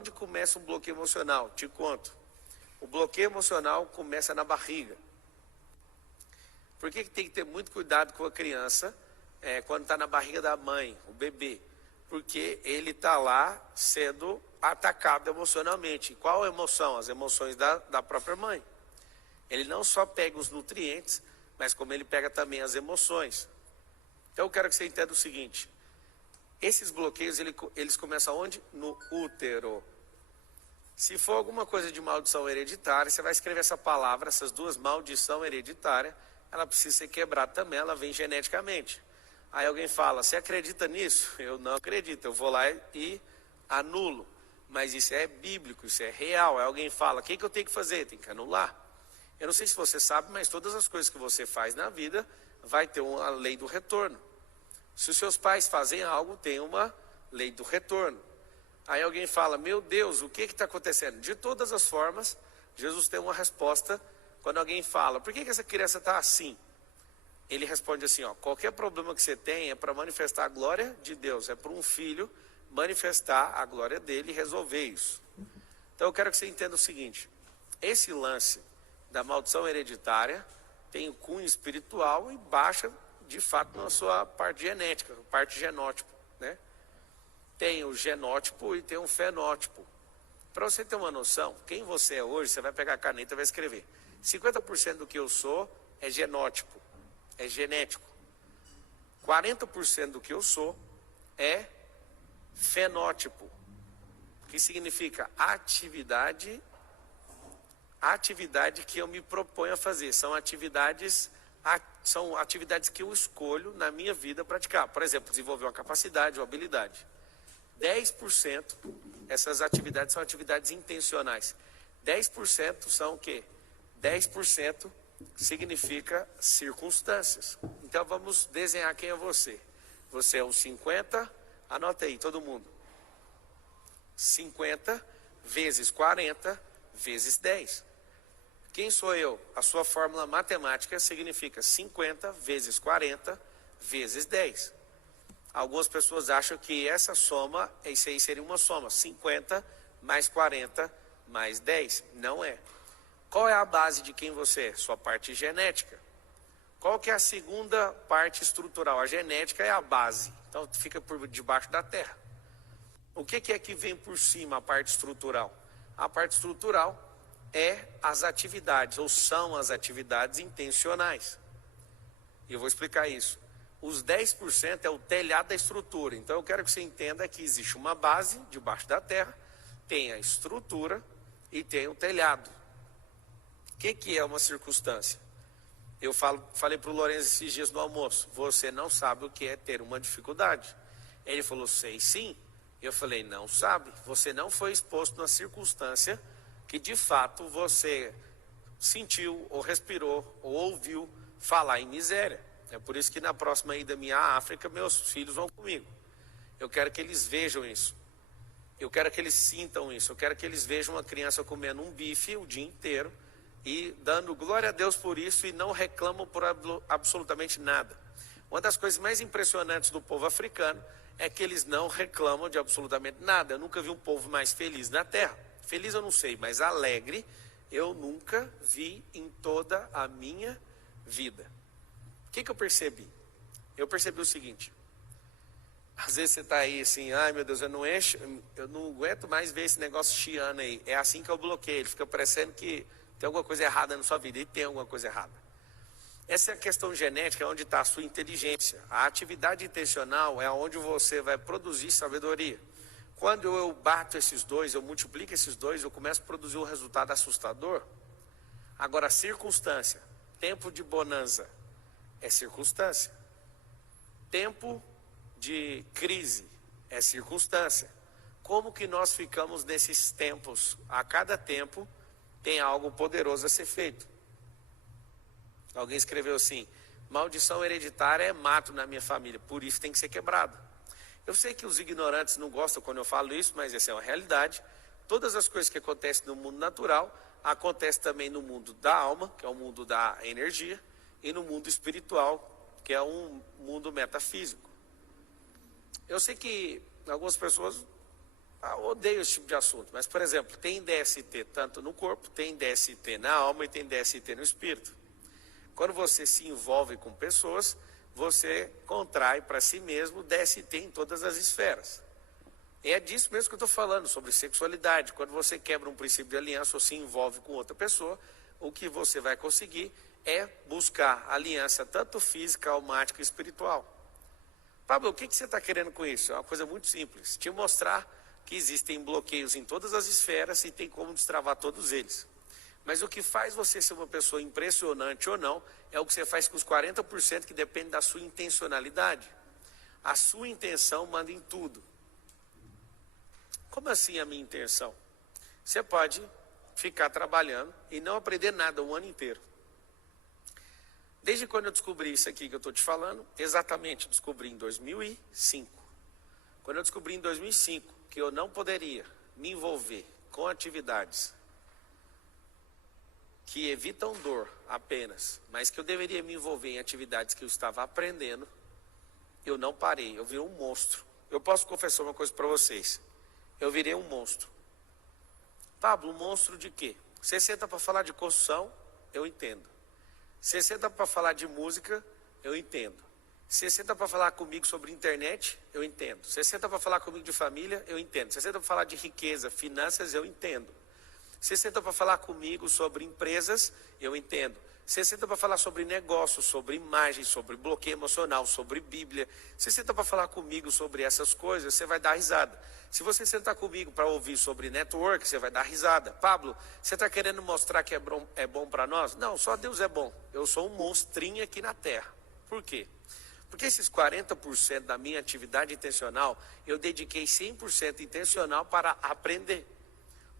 aonde começa um bloqueio emocional? Te conto. O bloqueio emocional começa na barriga. Por que tem que ter muito cuidado com a criança quando está na barriga da mãe, o bebê? Porque ele está lá sendo atacado emocionalmente. Qual a emoção? As emoções da própria mãe. Ele não só pega os nutrientes, mas como ele pega também as emoções. Então eu quero que você entenda o seguinte: esses bloqueios eles começam onde? No útero. Se for alguma coisa de maldição hereditária, você vai escrever essa palavra, essas duas, maldição hereditária, ela precisa ser quebrada também, ela vem geneticamente. Aí alguém fala, você acredita nisso? Eu não acredito, eu vou lá e anulo. Mas isso é bíblico, isso é real. Aí alguém fala, o que eu tenho que fazer? Tem que anular. Eu não sei se você sabe, mas todas as coisas que você faz na vida, vai ter uma lei do retorno. Se os seus pais fazem algo, tem uma lei do retorno. Aí alguém fala, meu Deus, o que está acontecendo? De todas as formas, Jesus tem uma resposta quando alguém fala, por que essa criança está assim? Ele responde assim, qualquer problema que você tem é para manifestar a glória de Deus, é para um filho manifestar a glória dele e resolver isso. Então eu quero que você entenda o seguinte, esse lance da maldição hereditária tem o cunho espiritual e baixa de fato na sua parte genética, parte genótipo, né? Tem o genótipo e tem um fenótipo. Para você ter uma noção, quem você é hoje, você vai pegar a caneta e vai escrever. 50% do que eu sou é genótipo, é genético. 40% do que eu sou é fenótipo, que significa atividade que eu me proponho a fazer. São atividades que eu escolho na minha vida praticar. Por exemplo, desenvolver uma capacidade ou habilidade. 10%, essas atividades são atividades intencionais. 10% são o quê? 10% significa circunstâncias. Então vamos desenhar quem é você. Você é um 50, anota aí todo mundo. 50 vezes 40 vezes 10. Quem sou eu? A sua fórmula matemática significa 50 vezes 40 vezes 10. Algumas pessoas acham que essa soma, isso aí seria uma soma, 50 mais 40 mais 10. Não é. Qual é a base de quem você é? Sua parte genética. Qual que é a segunda parte estrutural? A genética é a base. Então fica por debaixo da terra. O que é que vem por cima, a parte estrutural? A parte estrutural é as atividades, ou são as atividades intencionais. E eu vou explicar isso. Os 10% é o telhado da estrutura. Então eu quero que você entenda que existe uma base debaixo da terra, tem a estrutura e tem o telhado. O que é uma circunstância? Eu falei para o Lourenço esses dias no almoço, você não sabe o que é ter uma dificuldade. Ele falou, sei sim. Eu falei, não sabe, você não foi exposto na circunstância que de fato você sentiu, ou respirou, ou ouviu falar em miséria. É por isso que na próxima ida minha à África, meus filhos vão comigo. Eu quero que eles vejam isso. Eu quero que eles sintam isso. Eu quero que eles vejam uma criança comendo um bife o dia inteiro e dando glória a Deus por isso e não reclamam por absolutamente nada. Uma das coisas mais impressionantes do povo africano é que eles não reclamam de absolutamente nada. Eu nunca vi um povo mais feliz na terra. Feliz eu não sei, mas alegre eu nunca vi em toda a minha vida. O que eu percebi? Eu percebi o seguinte. Às vezes você está aí assim, ai meu Deus, eu não aguento mais ver esse negócio chiando aí. É assim que eu bloqueio, ele fica parecendo que tem alguma coisa errada na sua vida, e tem alguma coisa errada. Essa é a questão genética, é onde está a sua inteligência. A atividade intencional é onde você vai produzir sabedoria. Quando eu bato esses dois, eu multiplico esses dois, eu começo a produzir um resultado assustador. Agora, a circunstância, tempo de bonança, é circunstância. Tempo de crise é circunstância. Como que nós ficamos nesses tempos? A cada tempo tem algo poderoso a ser feito. Alguém escreveu assim, maldição hereditária é mato na minha família, por isso tem que ser quebrado. Eu sei que os ignorantes não gostam quando eu falo isso, mas essa é uma realidade. Todas as coisas que acontecem no mundo natural, acontecem também no mundo da alma, que é o mundo da energia, e no mundo espiritual, que é um mundo metafísico. Eu sei que algumas pessoas odeio esse tipo de assunto, mas, por exemplo, tem DST tanto no corpo, tem DST na alma e tem DST no espírito. Quando você se envolve com pessoas, você contrai para si mesmo DST em todas as esferas. E é disso mesmo que eu estou falando, sobre sexualidade. Quando você quebra um princípio de aliança ou se envolve com outra pessoa, o que você vai conseguir é buscar aliança tanto física, almática e espiritual. Pablo, o que você está querendo com isso? É uma coisa muito simples, te mostrar que existem bloqueios em todas as esferas e tem como destravar todos eles. Mas o que faz você ser uma pessoa impressionante ou não, é o que você faz com os 40% que depende da sua intencionalidade. A sua intenção manda em tudo. Como assim a minha intenção? Você pode ficar trabalhando e não aprender nada o ano inteiro. Desde quando eu descobri isso aqui que eu estou te falando, exatamente, descobri em 2005. Quando eu descobri em 2005 que eu não poderia me envolver com atividades que evitam dor apenas, mas que eu deveria me envolver em atividades que eu estava aprendendo, eu não parei, eu virei um monstro. Eu posso confessar uma coisa para vocês, eu virei um monstro. Pablo, um monstro de quê? Você senta para falar de construção, eu entendo. Você senta para falar de música, eu entendo. Você senta para falar comigo sobre internet, eu entendo. Você senta para falar comigo de família, eu entendo. Você senta para falar de riqueza, finanças, eu entendo. Você senta para falar comigo sobre empresas, eu entendo. Você senta para falar sobre negócios, sobre imagem, sobre bloqueio emocional, sobre Bíblia. Você senta para falar comigo sobre essas coisas, você vai dar risada. Se você sentar comigo para ouvir sobre network, você vai dar risada. Pablo, você está querendo mostrar que é bom para nós? Não, só Deus é bom. Eu sou um monstrinho aqui na Terra. Por quê? Porque esses 40% da minha atividade intencional, eu dediquei 100% intencional para aprender.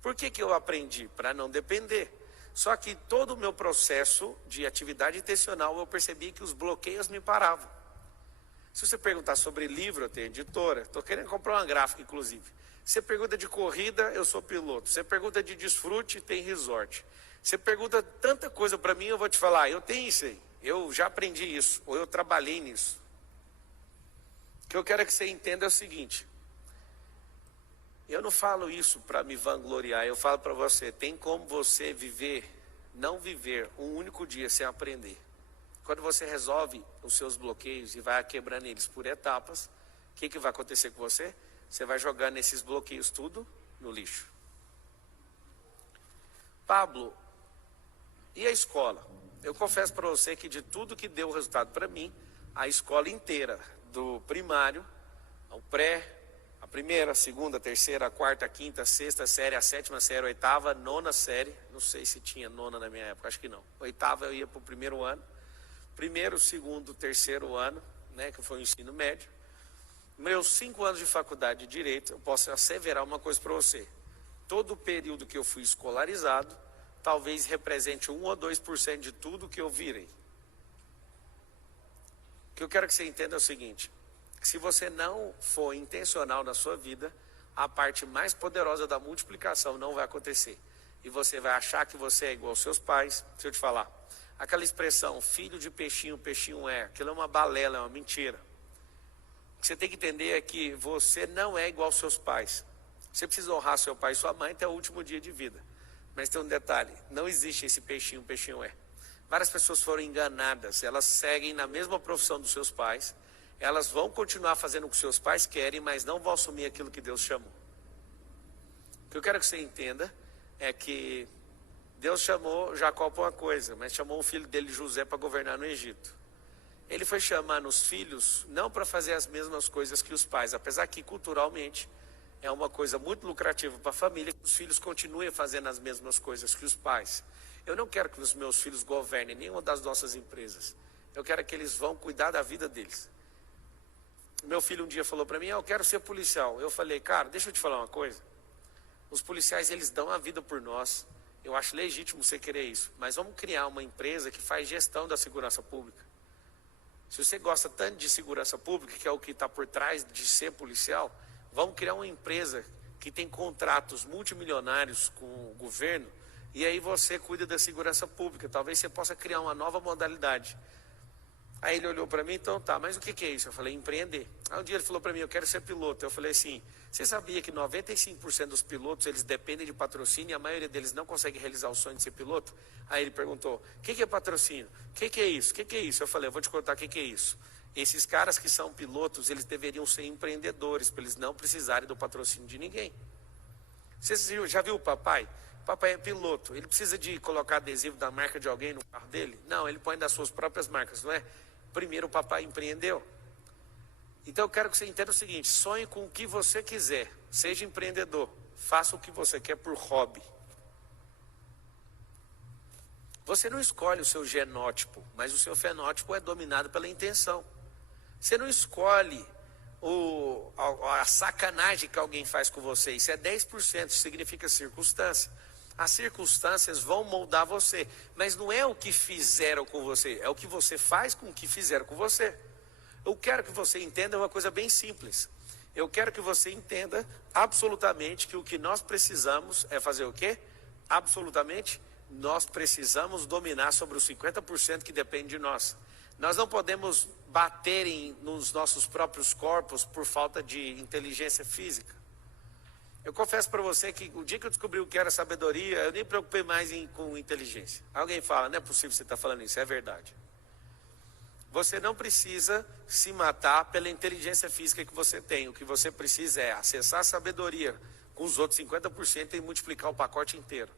Por que eu aprendi? Para não depender. Só que todo o meu processo de atividade intencional, eu percebi que os bloqueios me paravam. Se você perguntar sobre livro, eu tenho editora. Estou querendo comprar uma gráfica, inclusive. Você pergunta de corrida, eu sou piloto. Você pergunta de desfrute, tem resort. Você pergunta tanta coisa para mim, eu vou te falar, eu tenho isso aí. Eu já aprendi isso, ou eu trabalhei nisso. O que eu quero que você entenda é o seguinte. Eu não falo isso para me vangloriar, eu falo para você, tem como você não viver um único dia sem aprender. Quando você resolve os seus bloqueios e vai quebrando eles por etapas, o que vai acontecer com você? Você vai jogando esses bloqueios tudo no lixo. Pablo, e a escola? Eu confesso para você que de tudo que deu resultado para mim, a escola inteira, do primário ao pré, a primeira, a segunda, a terceira, a quarta, a quinta, a sexta série, a sétima série, a oitava, a nona série, não sei se tinha nona na minha época, acho que não. Oitava eu ia para o primeiro ano, primeiro, segundo, terceiro ano, né, que foi o ensino médio. Meus 5 anos de faculdade de Direito, eu posso asseverar uma coisa para você. Todo o período que eu fui escolarizado, talvez represente 1 ou 2% de tudo que eu virei. O que eu quero que você entenda é o seguinte, se você não for intencional na sua vida, a parte mais poderosa da multiplicação não vai acontecer. E você vai achar que você é igual aos seus pais. Deixa eu te falar, aquela expressão, filho de peixinho, peixinho é, aquilo é uma balela, é uma mentira. O que você tem que entender é que você não é igual aos seus pais. Você precisa honrar seu pai e sua mãe até o último dia de vida. Mas tem um detalhe, não existe esse peixinho, peixinho é. Várias pessoas foram enganadas, elas seguem na mesma profissão dos seus pais, elas vão continuar fazendo o que seus pais querem, mas não vão assumir aquilo que Deus chamou. O que eu quero que você entenda é que Deus chamou Jacó para uma coisa, mas chamou o filho dele, José, para governar no Egito. Ele foi chamando os filhos não para fazer as mesmas coisas que os pais, apesar que culturalmente é uma coisa muito lucrativa para a família, que os filhos continuem fazendo as mesmas coisas que os pais. Eu não quero que os meus filhos governem nenhuma das nossas empresas. Eu quero que eles vão cuidar da vida deles. Meu filho um dia falou para mim, eu quero ser policial. Eu falei, cara, deixa eu te falar uma coisa. Os policiais, eles dão a vida por nós. Eu acho legítimo você querer isso. Mas vamos criar uma empresa que faz gestão da segurança pública. Se você gosta tanto de segurança pública, que é o que está por trás de ser policial, vamos criar uma empresa que tem contratos multimilionários com o governo, e aí você cuida da segurança pública. Talvez você possa criar uma nova modalidade. Aí ele olhou para mim, então tá, mas o que é isso? Eu falei, empreender. Aí um dia ele falou para mim, eu quero ser piloto. Eu falei assim, você sabia que 95% dos pilotos, eles dependem de patrocínio e a maioria deles não consegue realizar o sonho de ser piloto? Aí ele perguntou, o que é patrocínio? O que é isso? O que é isso? Eu falei, eu vou te contar o que é isso. Esses caras que são pilotos, eles deveriam ser empreendedores, para eles não precisarem do patrocínio de ninguém. Você já viu o papai? O papai é piloto, ele precisa de colocar adesivo da marca de alguém no carro dele? Não, ele põe das suas próprias marcas, não é? Primeiro o papai empreendeu. Então eu quero que você entenda o seguinte, sonhe com o que você quiser, seja empreendedor, faça o que você quer por hobby. Você não escolhe o seu genótipo, mas o seu fenótipo é dominado pela intenção. Você não escolhe a sacanagem que alguém faz com você, isso é 10%, significa circunstância. As circunstâncias vão moldar você, mas não é o que fizeram com você, é o que você faz com o que fizeram com você. Eu quero que você entenda uma coisa bem simples. Eu quero que você entenda absolutamente que o que nós precisamos é fazer o quê? Absolutamente, nós precisamos dominar sobre os 50% que depende de nós. Nós não podemos bater nos nossos próprios corpos por falta de inteligência física. Eu confesso para você que o dia que eu descobri o que era sabedoria, eu nem me preocupei mais com inteligência. Alguém fala, não é possível você estar falando isso, é verdade. Você não precisa se matar pela inteligência física que você tem. O que você precisa é acessar a sabedoria com os outros 50% e multiplicar o pacote inteiro.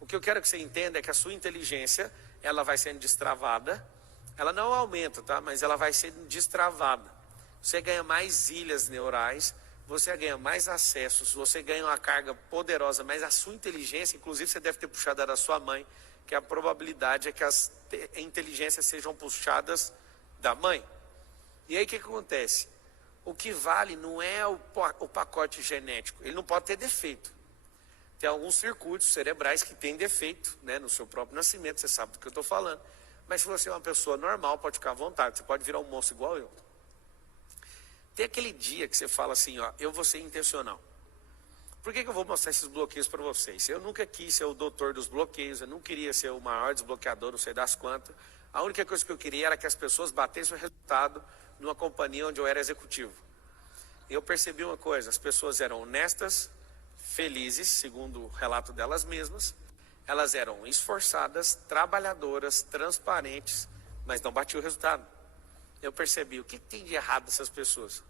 O que eu quero que você entenda é que a sua inteligência, ela vai sendo destravada. Ela não aumenta, tá? Mas ela vai sendo destravada. Você ganha mais ilhas neurais, você ganha mais acessos, você ganha uma carga poderosa, mas a sua inteligência, inclusive você deve ter puxado da sua mãe, que a probabilidade é que as inteligências sejam puxadas da mãe. E aí o que acontece? O que vale não é o pacote genético, ele não pode ter defeito. Tem alguns circuitos cerebrais que têm defeito, né, no seu próprio nascimento, você sabe do que eu estou falando. Mas se você é uma pessoa normal, pode ficar à vontade, você pode virar um monstro igual eu. Tem aquele dia que você fala assim, ó, eu vou ser intencional. Por que eu vou mostrar esses bloqueios para vocês? Eu nunca quis ser o doutor dos bloqueios, eu não queria ser o maior desbloqueador, não sei das quantas. A única coisa que eu queria era que as pessoas batessem o resultado numa companhia onde eu era executivo. E eu percebi uma coisa, as pessoas eram honestas, felizes, segundo o relato delas mesmas, elas eram esforçadas, trabalhadoras, transparentes, mas não batiam o resultado. Eu percebi, o que tem de errado nessas pessoas?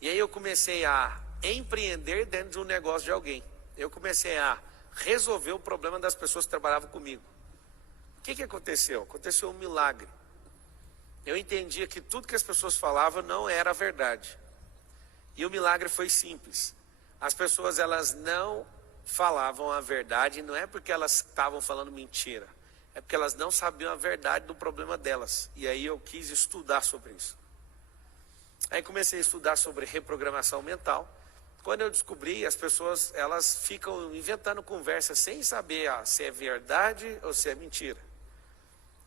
E aí eu comecei a empreender dentro de um negócio de alguém. Eu comecei a resolver o problema das pessoas que trabalhavam comigo. O que aconteceu? Aconteceu um milagre. Eu entendia que tudo que as pessoas falavam não era verdade. E o milagre foi simples. As pessoas, elas não falavam a verdade, não é porque elas estavam falando mentira. É porque elas não sabiam a verdade do problema delas. E aí eu quis estudar sobre isso. Aí comecei a estudar sobre reprogramação mental. Quando eu descobri, as pessoas, elas ficam inventando conversa sem saber se é verdade ou se é mentira.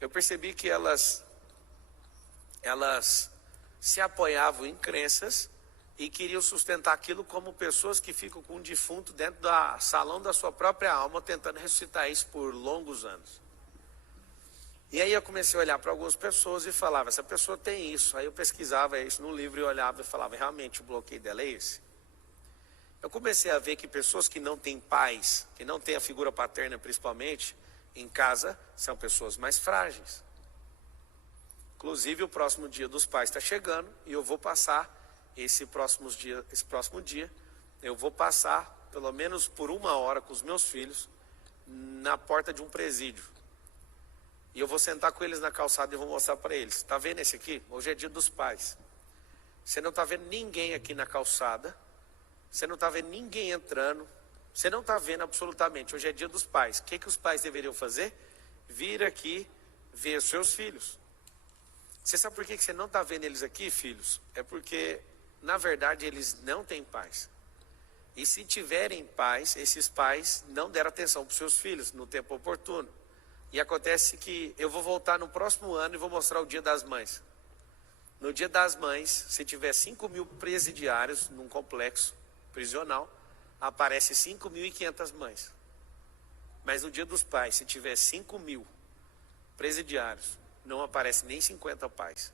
Eu percebi que elas se apoiavam em crenças e queriam sustentar aquilo como pessoas que ficam com um defunto dentro do salão da sua própria alma, tentando ressuscitar isso por longos anos. E aí eu comecei a olhar para algumas pessoas e falava, essa pessoa tem isso. Aí eu pesquisava isso no livro e olhava e falava, realmente o bloqueio dela é esse? Eu comecei a ver que pessoas que não têm pais, que não têm a figura paterna principalmente, em casa, são pessoas mais frágeis. Inclusive o próximo dia dos pais está chegando e eu vou passar esse próximo dia, eu vou passar pelo menos por 1 hora com os meus filhos na porta de um presídio. E eu vou sentar com eles na calçada e vou mostrar para eles. Está vendo esse aqui? Hoje é dia dos pais. Você não está vendo ninguém aqui na calçada. Você não está vendo ninguém entrando. Você não está vendo absolutamente. Hoje é dia dos pais. O que os pais deveriam fazer? Vir aqui ver os seus filhos. Você sabe por que você não está vendo eles aqui, filhos? É porque, na verdade, eles não têm pais. E se tiverem pais, esses pais não deram atenção para os seus filhos no tempo oportuno. E acontece que eu vou voltar no próximo ano e vou mostrar o Dia das Mães. No Dia das Mães, se tiver 5.000 presidiários num complexo prisional, aparece 5.500 mães. Mas no Dia dos Pais, se tiver 5.000 presidiários não aparece nem 50 pais.